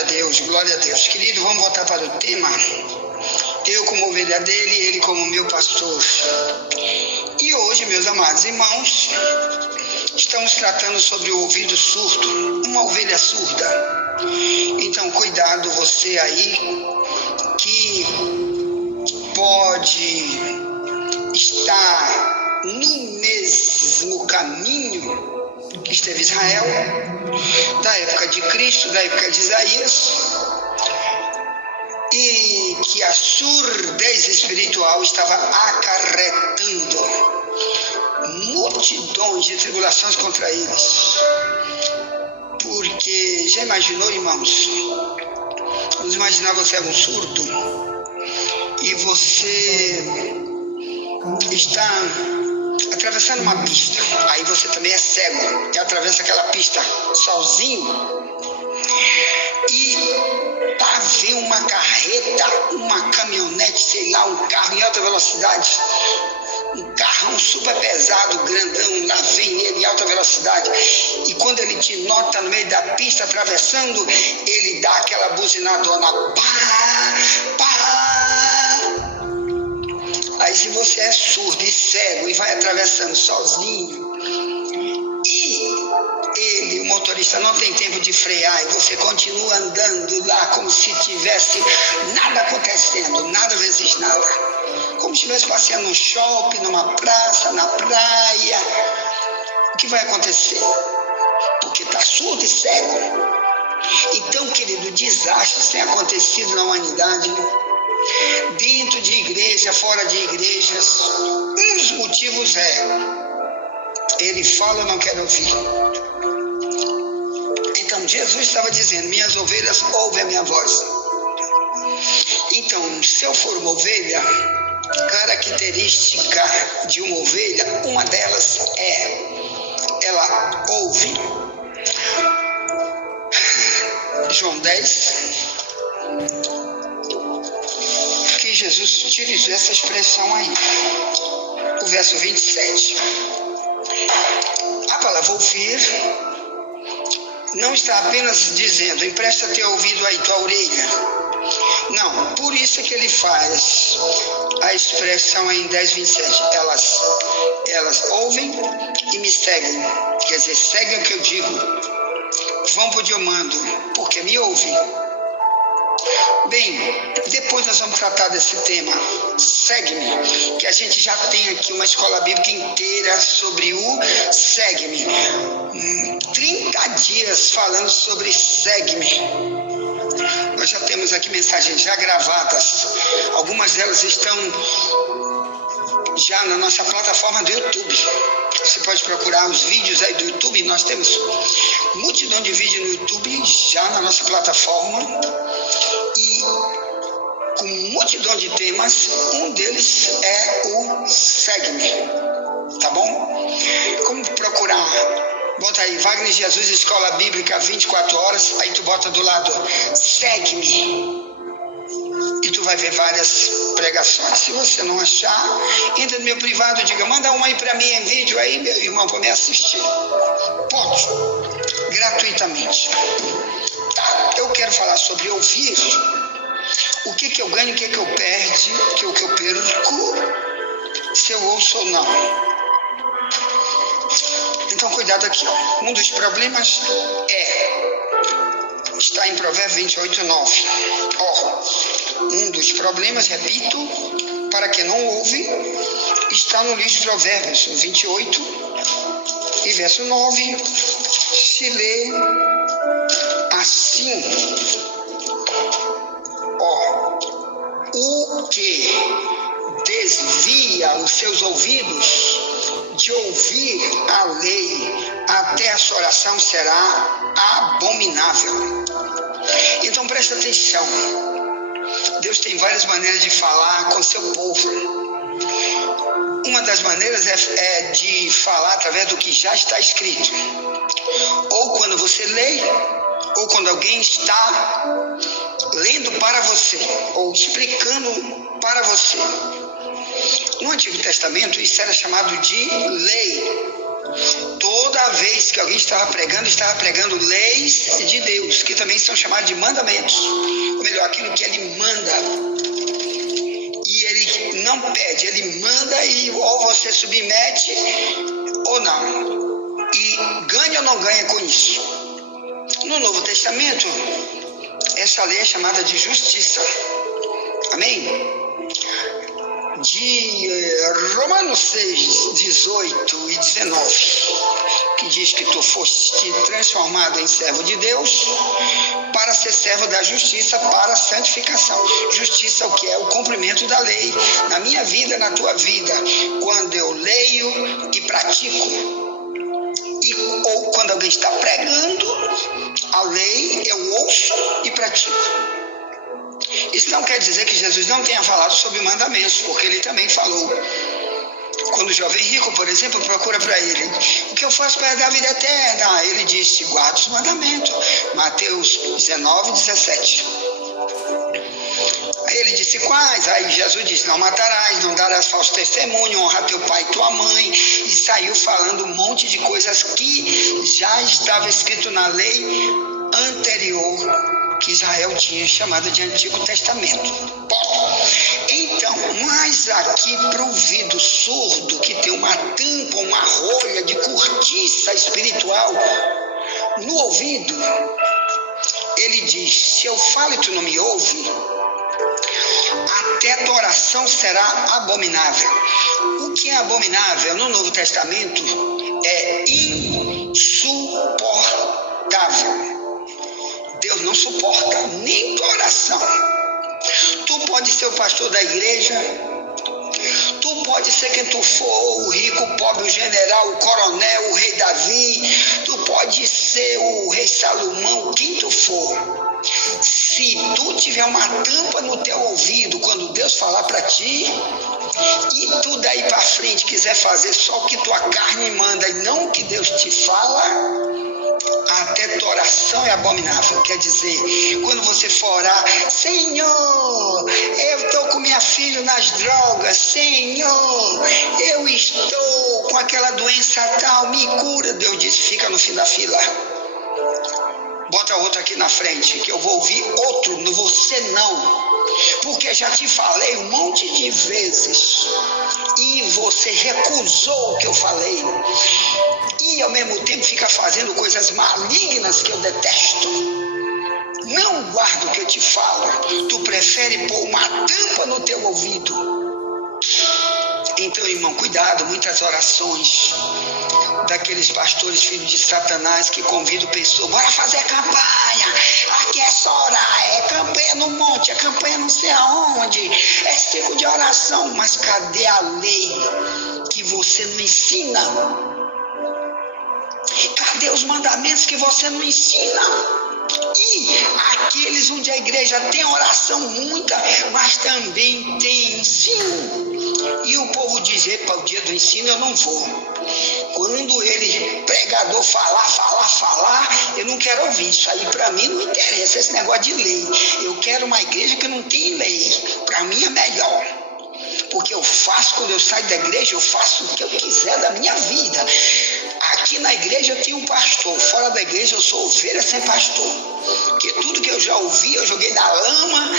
Glória a Deus, glória a Deus. Querido, vamos voltar para o tema. Eu como ovelha dele, ele como meu pastor. E hoje, meus amados irmãos, estamos tratando sobre o ouvido surdo, uma ovelha surda. Então, cuidado você aí que pode estar no mesmo caminho que esteve Israel, da época de Cristo, da época de Isaías, e que a surdez espiritual estava acarretando multidões de tribulações contra eles. Porque já imaginou, irmãos? Vamos imaginar você é um surdo e você está atravessando uma pista, aí você também é cego e atravessa aquela pista sozinho e vê uma carreta, uma caminhonete, sei lá, um carro em alta velocidade, um carrão super pesado, grandão, lá vem ele em alta velocidade, e quando ele te nota no meio da pista atravessando, ele dá aquela buzinadona, pá. Aí se você é surdo e cego e vai atravessando sozinho, e ele, o motorista, não tem tempo de frear, e você continua andando lá como se tivesse nada acontecendo, nada vezes nada, como se estivesse passeando num shopping, numa praça, na praia, o que vai acontecer? Porque está surdo e cego. Então, querido, desastres têm acontecido na humanidade, dentro de igreja, fora de igrejas. Um dos motivos ele fala, eu não quero ouvir. Então Jesus estava dizendo, minhas ovelhas ouvem a minha voz. Então, se eu for uma ovelha, característica de uma ovelha, uma delas ela ouve. João 10, que Jesus utilizou essa expressão aí, o verso 27. A palavra ouvir não está apenas dizendo, empresta teu ouvido aí, tua orelha. Não, por isso é que ele faz a expressão aí em 10:27. Elas ouvem e me seguem. Quer dizer, seguem o que eu digo. Vão por onde eu mando, porque me ouvem. Bem, depois nós vamos tratar desse tema, segue-me, que a gente já tem aqui uma escola bíblica inteira sobre o segue-me. 30 dias falando sobre segue-me. Nós já temos aqui mensagens já gravadas, algumas delas estão já na nossa plataforma do YouTube. Você pode procurar os vídeos aí do YouTube, nós temos multidão de vídeos no YouTube já na nossa plataforma e com multidão de temas, um deles é o segue-me, tá bom? Como procurar? Bota aí, Wagner Jesus, Escola Bíblica 24 horas, aí tu bota do lado, segue-me, e tu vai ver várias pregações. Se você não achar, entra no meu privado, diga, manda um aí pra mim em vídeo aí, meu irmão, pra me assistir. Pode, gratuitamente. Tá, eu quero falar sobre ouvir. O que eu ganho, o que eu perco, o que eu perco, se eu ouço ou não. Então, cuidado aqui, ó. Um dos problemas está em Provérbios 28:9. Um dos problemas, repito, para quem não ouve, está no livro de Provérbios 28 e verso 9, se lê assim: o que desvia os seus ouvidos de ouvir a lei, até a sua oração será abominável. Então presta atenção, Deus tem várias maneiras de falar com seu povo. Uma das maneiras é de falar através do que já está escrito, ou quando você lê, ou quando alguém está lendo para você, ou explicando para você. No Antigo Testamento, isso era chamado de lei. Toda vez que alguém estava pregando leis de Deus, que também são chamadas de mandamentos, ou melhor, aquilo que ele manda. E ele não pede, ele manda e ou você submete ou não. E ganha ou não ganha com isso. No Novo Testamento, essa lei é chamada de justiça. Amém? De Romanos 6, 18 e 19, que diz que tu foste transformado em servo de Deus para ser servo da justiça, para a santificação. Justiça, o que é? O cumprimento da lei na minha vida, na tua vida, quando eu leio e pratico. Ou quando alguém está pregando a lei, eu ouço e pratico. Isso não quer dizer que Jesus não tenha falado sobre mandamentos, porque ele também falou. Quando o jovem rico, por exemplo, procura para ele: o que eu faço para dar a vida eterna? Ele disse: guarda os mandamentos. Mateus 19, 17. Aí ele disse: quais? Aí Jesus disse: não matarás, não darás falso testemunho, honra teu pai e tua mãe. E saiu falando um monte de coisas que já estava escrito na lei anterior que Israel tinha, chamada de Antigo Testamento. Então, mas aqui para o ouvido surdo, que tem uma tampa, uma rolha de cortiça espiritual no ouvido, ele diz: se eu falo e tu não me ouve, até tua oração será abominável. O que é abominável no Novo Testamento é insuportável. Deus não suporta nem tua oração. Tu pode ser o pastor da igreja, tu pode ser quem tu for, o rico, o pobre, o general, o coronel, o rei Davi, tu pode ser o rei Salomão, quem tu for. Se tu tiver uma tampa no teu ouvido quando Deus falar para ti, e tu daí para frente quiser fazer só o que tua carne manda e não o que Deus te fala, até tua oração é abominável. Quer dizer, quando você for orar: Senhor, eu estou com minha filha nas drogas, Senhor, eu estou com aquela doença tal, me cura. Deus diz: fica no fim da fila, bota outro aqui na frente, que eu vou ouvir outro, não você não. Porque já te falei um monte de vezes e você recusou o que eu falei, e ao mesmo tempo fica fazendo coisas malignas que eu detesto. Não guarda o que eu te falo, tu prefere pôr uma tampa no teu ouvido. Então, irmão, cuidado, muitas orações daqueles pastores filhos de Satanás que convidam pessoas: bora fazer campanha, aqui é só orar, é campanha no monte, é campanha não sei aonde, é ciclo de oração. Mas cadê a lei que você não ensina? Cadê os mandamentos que você não ensina? E aqueles onde a igreja tem oração muita, mas também tem ensino. E o povo diz: epa, o dia do ensino eu não vou. Quando ele, pregador, falar, eu não quero ouvir. Isso aí para mim não interessa, esse negócio de lei. Eu quero uma igreja que não tem lei. Para mim é melhor. Porque eu faço, quando eu saio da igreja, eu faço o que eu quiser da minha vida. Aqui na igreja eu tenho um pastor, fora da igreja eu sou ovelha sem pastor. Porque tudo que eu já ouvi, eu joguei na lama.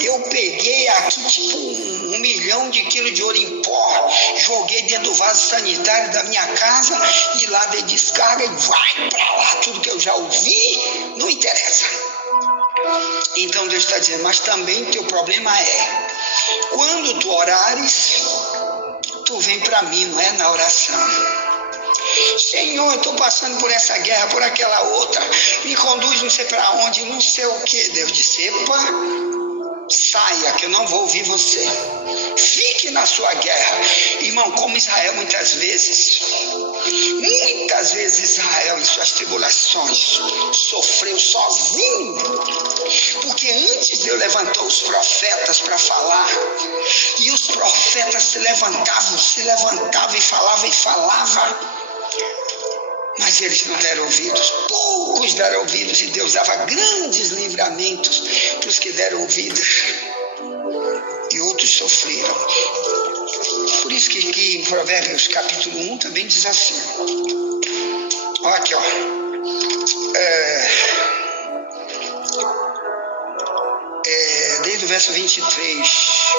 Eu peguei aqui tipo 1 milhão de quilos de ouro em pó, joguei dentro do vaso sanitário da minha casa e lá dei descarga e vai pra lá. Tudo que eu já ouvi, não interessa. Então Deus está dizendo: mas também teu problema é, quando tu orares, tu vem para mim, não é na oração. Senhor, eu estou passando por essa guerra, por aquela outra, me conduz não sei para onde, não sei o que. Deus disse: epa, saia, que eu não vou ouvir você. Fique na sua guerra. Irmão, como Israel muitas vezes Israel em suas tribulações sofreu sozinho. Porque antes Deus levantou os profetas para falar, e os profetas se levantavam e falavam, mas eles não deram ouvidos. Poucos deram ouvidos, e Deus dava grandes livramentos para os que deram ouvidos, e outros sofreram. Por isso que em Provérbios capítulo 1 também diz assim. Olha aqui, ó. Desde o verso 23.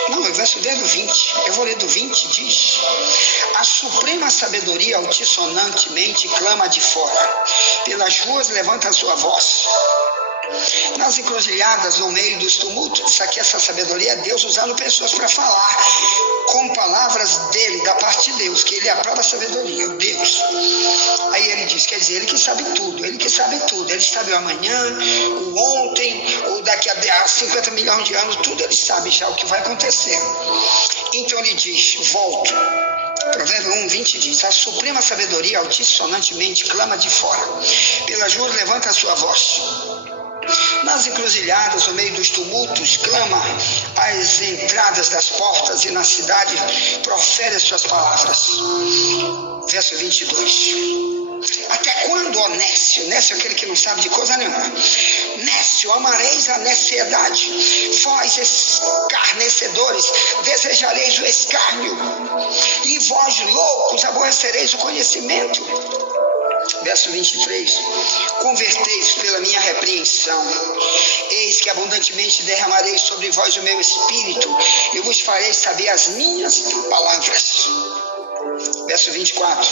Não, o verso desde o 20. Eu vou ler do 20, diz: a suprema sabedoria altissonantemente clama de fora. Pelas ruas levanta a sua voz. Nas encruzilhadas, no meio dos tumultos. Isso aqui, essa sabedoria é Deus usando pessoas para falar com palavras dele, da parte de Deus, que ele aprova a sabedoria, Deus. Aí ele diz, quer dizer, ele que sabe tudo, ele sabe o amanhã, o ontem, o daqui a 50 milhões de anos, tudo ele sabe já o que vai acontecer. Então ele diz, volto. Provérbio 1, 20 diz: a suprema sabedoria altissonantemente clama de fora. Pelas ruas levanta a sua voz. Nas encruzilhadas, no meio dos tumultos, clama às entradas das portas e na cidade profere as suas palavras. Verso 22. Até quando, ó nécio? Nécio é aquele que não sabe de coisa nenhuma. Nécio, amareis a neciedade. Vós, escarnecedores, desejareis o escárnio. E vós, loucos, aborrecereis o conhecimento. Verso 23. Convertei-vos pela minha repreensão. Eis que abundantemente derramarei sobre vós o meu espírito. E vos farei saber as minhas palavras. Verso 24.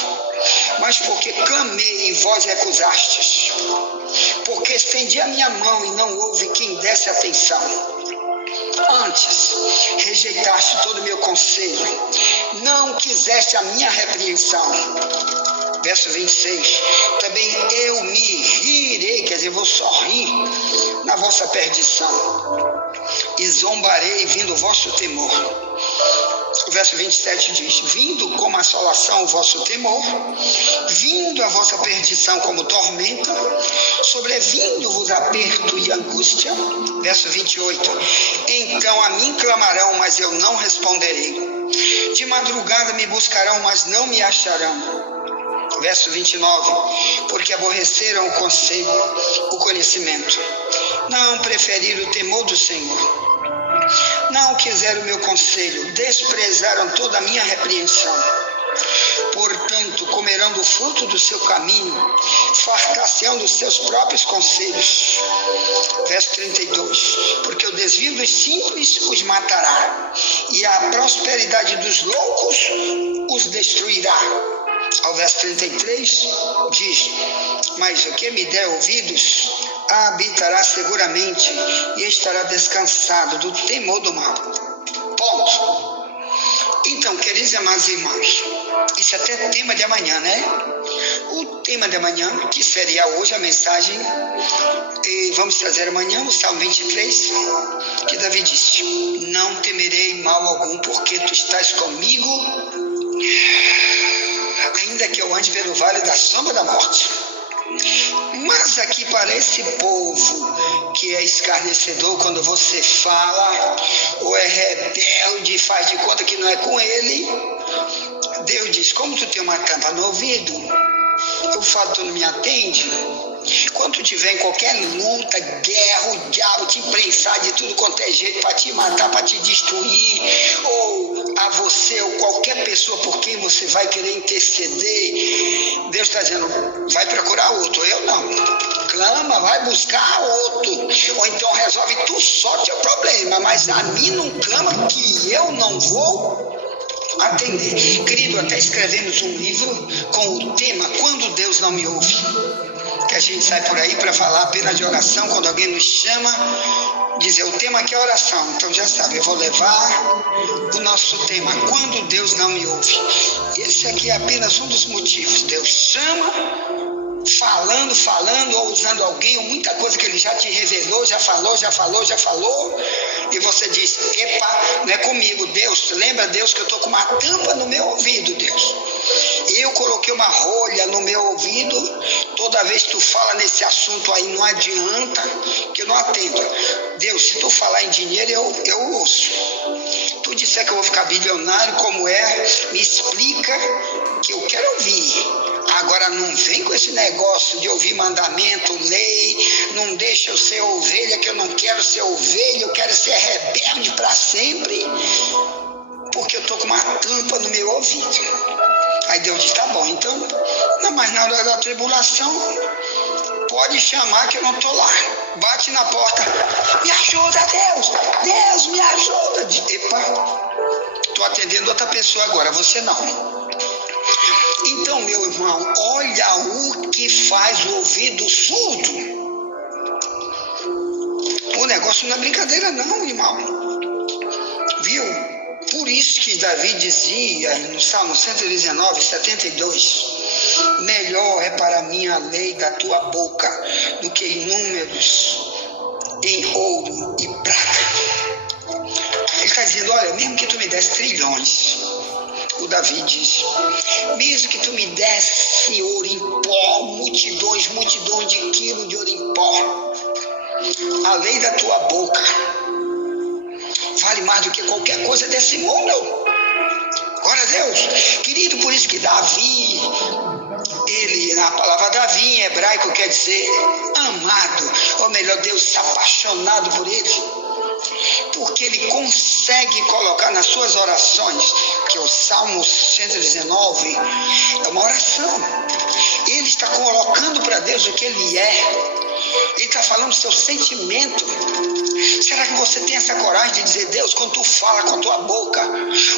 Mas porque clamei e vós recusastes, porque estendi a minha mão e não houve quem desse atenção. Antes, rejeitaste todo o meu conselho, não quiseste a minha repreensão. Verso 26. Também eu me rirei, quer dizer, vou sorrir na vossa perdição, e zombarei vindo o vosso temor. O verso 27 diz: vindo como assolação o vosso temor, vindo a vossa perdição como tormenta, sobrevindo-vos aperto e angústia. Verso 28. Então a mim clamarão, mas eu não responderei. De madrugada me buscarão, mas não me acharão. Verso 29. Porque aborreceram o conselho, o conhecimento, não preferiram o temor do Senhor. Não quiseram o meu conselho, desprezaram toda a minha repreensão. Portanto, comerão do fruto do seu caminho, fartar-se-ão dos seus próprios conselhos. Verso 32. Porque o desvio dos simples os matará, e a prosperidade dos loucos os destruirá. Ao verso 33 diz: mas o que me der ouvidos habitará seguramente e estará descansado do temor do mal. Ponto. Então, queridos e amados irmãos, isso é até tema de amanhã, né? O tema de amanhã, que seria hoje a mensagem, e vamos trazer amanhã o Salmo 23, que Davi disse: não temerei mal algum, porque tu estás comigo, ainda que eu ande pelo vale da sombra da morte. Mas aqui para esse povo que é escarnecedor, quando você fala, ou é rebelde e faz de conta que não é com ele, Deus diz: como tu tem uma tampa no ouvido, eu falo, tu não me atende. Quando tu tiver em qualquer luta, guerra, o diabo te imprensar de tudo quanto é jeito para te matar, para te destruir, ou a você ou qualquer pessoa por quem você vai querer interceder, Deus está dizendo: vai procurar outro. Eu não. Clama, vai buscar outro. Ou então resolve tu só teu problema, mas a mim não clama, que eu não vou atender. Querido, até escrevemos um livro com o tema Quando Deus Não Me Ouve, que a gente sai por aí para falar apenas de oração. Quando alguém nos chama, dizer o tema aqui é oração. Então já sabe, eu vou levar o nosso tema Quando Deus Não Me Ouve. Esse aqui é apenas um dos motivos. Deus chama, falando, ou usando alguém, ou muita coisa que ele já te revelou, já falou, e você diz: epa, não é comigo, Deus, lembra, Deus, que eu estou com uma tampa no meu ouvido, Deus. Eu coloquei uma rolha no meu ouvido, toda vez que tu fala nesse assunto aí, não adianta, que eu não atendo. Deus, se tu falar em dinheiro, eu ouço. Tu disser que eu vou ficar bilionário, como é, me explica, que eu quero ouvir. Agora não vem com esse negócio de ouvir mandamento, lei, não deixa eu ser ovelha, que eu não quero ser ovelha, eu quero ser rebelde para sempre. porque eu estou com uma tampa no meu ouvido. Aí Deus disse, tá bom, então, não, mas na hora da tribulação, pode chamar que eu não estou lá. Bate na porta, me ajuda, Deus, Deus, me ajuda. Epa, estou atendendo outra pessoa agora, você não. Então, meu irmão, olha o que faz o ouvido surdo. O negócio não é brincadeira não, irmão. Viu? Por isso que Davi dizia no Salmo 119, 72, melhor é para mim a lei da tua boca do que inúmeros em ouro e prata. Ele está dizendo, olha, mesmo que tu me desse trilhões, o Davi diz, mesmo que tu me desse ouro em pó, multidões de quilos de ouro em pó, a lei da tua boca vale mais do que qualquer coisa desse mundo. Glória a Deus. Querido, por isso que Davi, ele, na palavra Davi em hebraico quer dizer amado, ou melhor, Deus está apaixonado por ele, porque ele consegue colocar nas suas orações, que é o Salmo 119, é uma oração, ele está colocando para Deus o que ele é, ele está falando do seu sentimento. Será que você tem essa coragem de dizer, Deus, quando tu fala com a tua boca,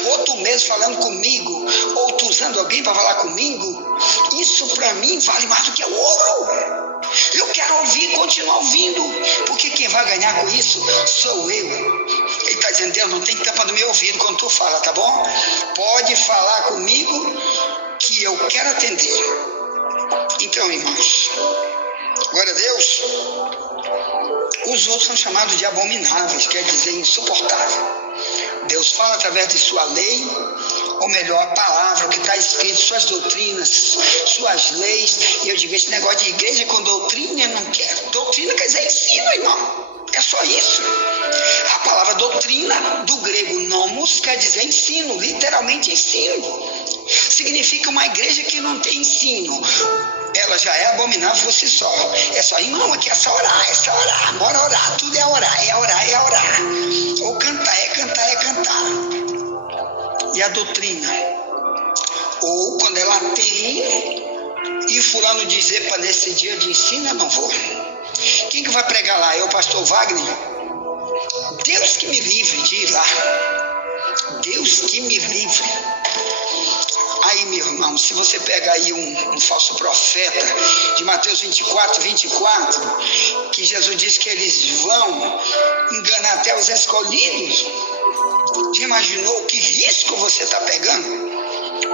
ou tu mesmo falando comigo, ou tu usando alguém para falar comigo, isso para mim vale mais do que o ouro. Eu quero ouvir, continuar ouvindo, porque quem vai ganhar com isso sou eu. Ele está dizendo, Deus, não tem tampa no meu ouvido quando tu fala, tá bom? Pode falar comigo que eu quero atender. Então, irmãos, glória a Deus, os outros são chamados de abomináveis, quer dizer insuportável. Deus fala através de sua lei, ou melhor, a palavra, o que está escrito, suas doutrinas, suas leis. E eu digo, esse negócio de igreja com doutrina eu não quero. Doutrina quer dizer ensino, irmão. É só isso. A palavra doutrina, do grego nomos, quer dizer ensino, literalmente ensino. Significa uma igreja que não tem ensino. Ela já é abominável por si só. É só, irmão, aqui é só orar, bora orar, tudo é orar. Ou cantar, é cantar. E a doutrina? Ou quando ela tem, e fulano dizer para nesse dia de ensino, eu não vou. Quem que vai pregar lá? É o pastor Wagner? Deus que me livre de ir lá. Deus que me livre. Aí, meu irmão, se você pegar aí um falso profeta de Mateus 24, que Jesus disse que eles vão enganar até os escolhidos, já imaginou que risco você está pegando?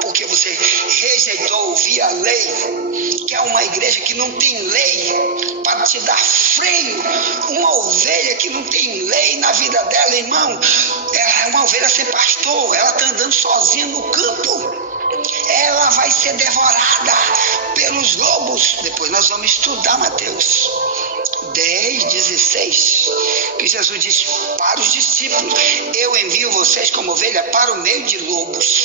Porque você rejeitou ouvir a lei, que é uma igreja que não tem lei para te dar freio. Uma ovelha que não tem lei na vida dela, irmão, ela é uma ovelha sem pastor, ela está andando sozinha no campo. Ela vai ser devorada pelos lobos. Depois nós vamos estudar Mateus 10, 16, que Jesus disse para os discípulos, eu envio vocês como ovelha para o meio de lobos.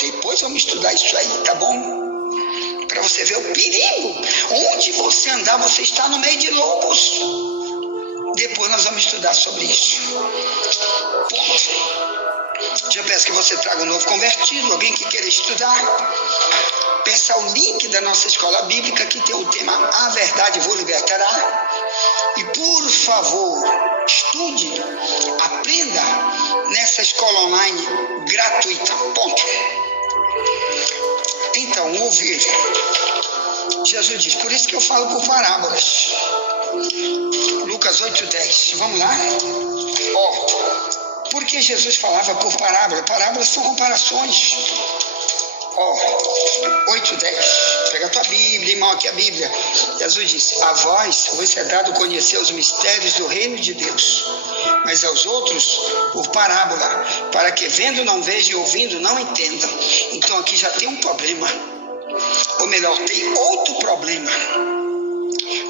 Depois vamos estudar isso aí, tá bom? Para você ver o perigo. Onde você andar, você está no meio de lobos. Depois nós vamos estudar sobre isso. Ponto. Já peço que você traga um novo convertido, alguém que queira estudar. Peça o link da nossa escola bíblica, que tem o tema A Verdade Vos Libertará. E por favor, estude, aprenda nessa escola online gratuita. Ponto. Então, ouvir. Jesus diz, por isso que eu falo por parábolas. Lucas 8:10. Vamos lá? Por que Jesus falava por parábola? Parábolas são comparações. 8:10. Pega a tua Bíblia, irmão, aqui a Bíblia. Jesus disse, a vós vos é dado conhecer os mistérios do reino de Deus, mas aos outros por parábola, para que vendo não vejam e ouvindo não entendam. Então aqui já tem um problema. Ou melhor, tem outro problema.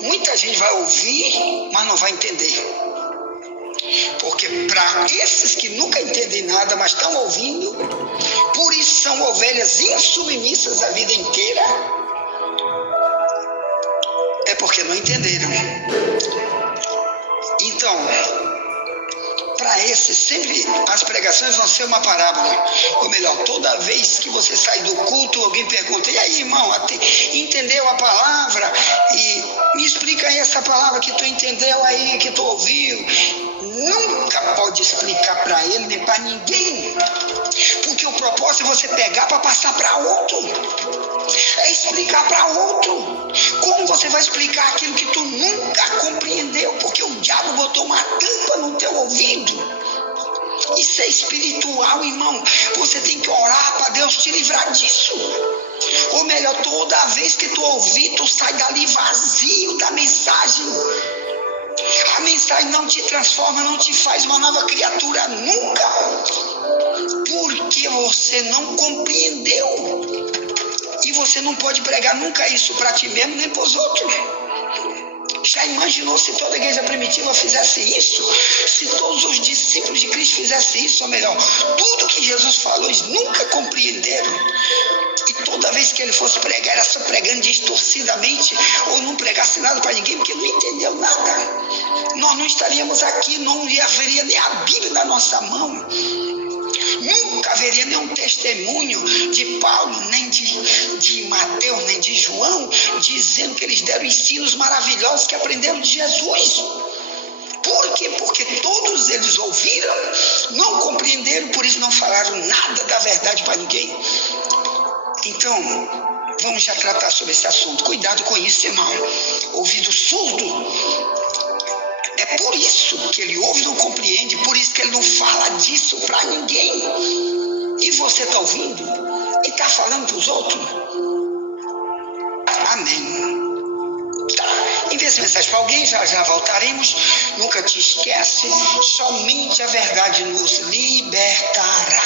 Muita gente vai ouvir, mas não vai entender. Porque para esses que nunca entendem nada, mas estão ouvindo, por isso são ovelhas insubmissas a vida inteira, é porque não entenderam. Então, para para esse, sempre as pregações vão ser uma parábola. Ou melhor, toda vez que você sai do culto, alguém pergunta: e aí, irmão, entendeu a palavra? E me explica aí essa palavra que tu entendeu aí, que tu ouviu. Nunca pode explicar para ele nem para ninguém, porque o propósito é você pegar para passar para outro, é explicar para outro. Como você vai explicar aquilo que tu nunca compreendeu, porque o diabo botou uma tampa no teu ouvido? Isso é espiritual, irmão. Você tem que orar para Deus te livrar disso. Ou melhor, toda vez que tu ouvir, tu sai dali vazio da mensagem. A mensagem não te transforma, não te faz uma nova criatura nunca, porque você não compreendeu. E você não pode pregar nunca isso para ti mesmo nem para os outros. Já imaginou se toda a igreja primitiva fizesse isso? Se todos os discípulos de Cristo fizessem isso, ou melhor, tudo que Jesus falou, eles nunca compreenderam. E toda vez que ele fosse pregar, era só pregando distorcidamente, ou não pregasse nada para ninguém, porque não entendeu nada. Nós não estaríamos aqui, não haveria nem a Bíblia na nossa mão. Nunca haveria nenhum testemunho de Paulo, nem de Mateus, nem de João, dizendo que eles deram ensinos maravilhosos que aprenderam de Jesus. Por quê? Porque todos eles ouviram, não compreenderam, por isso não falaram nada da verdade para ninguém. Então, vamos já tratar sobre esse assunto. Cuidado com isso, irmão. Ouvido surdo. É por isso que ele ouve e não compreende, por isso que ele não fala disso para ninguém. E você está ouvindo e está falando para os outros? Amém. Tá. Envia essa mensagem para alguém, já voltaremos. Nunca te esquece, somente a verdade nos libertará.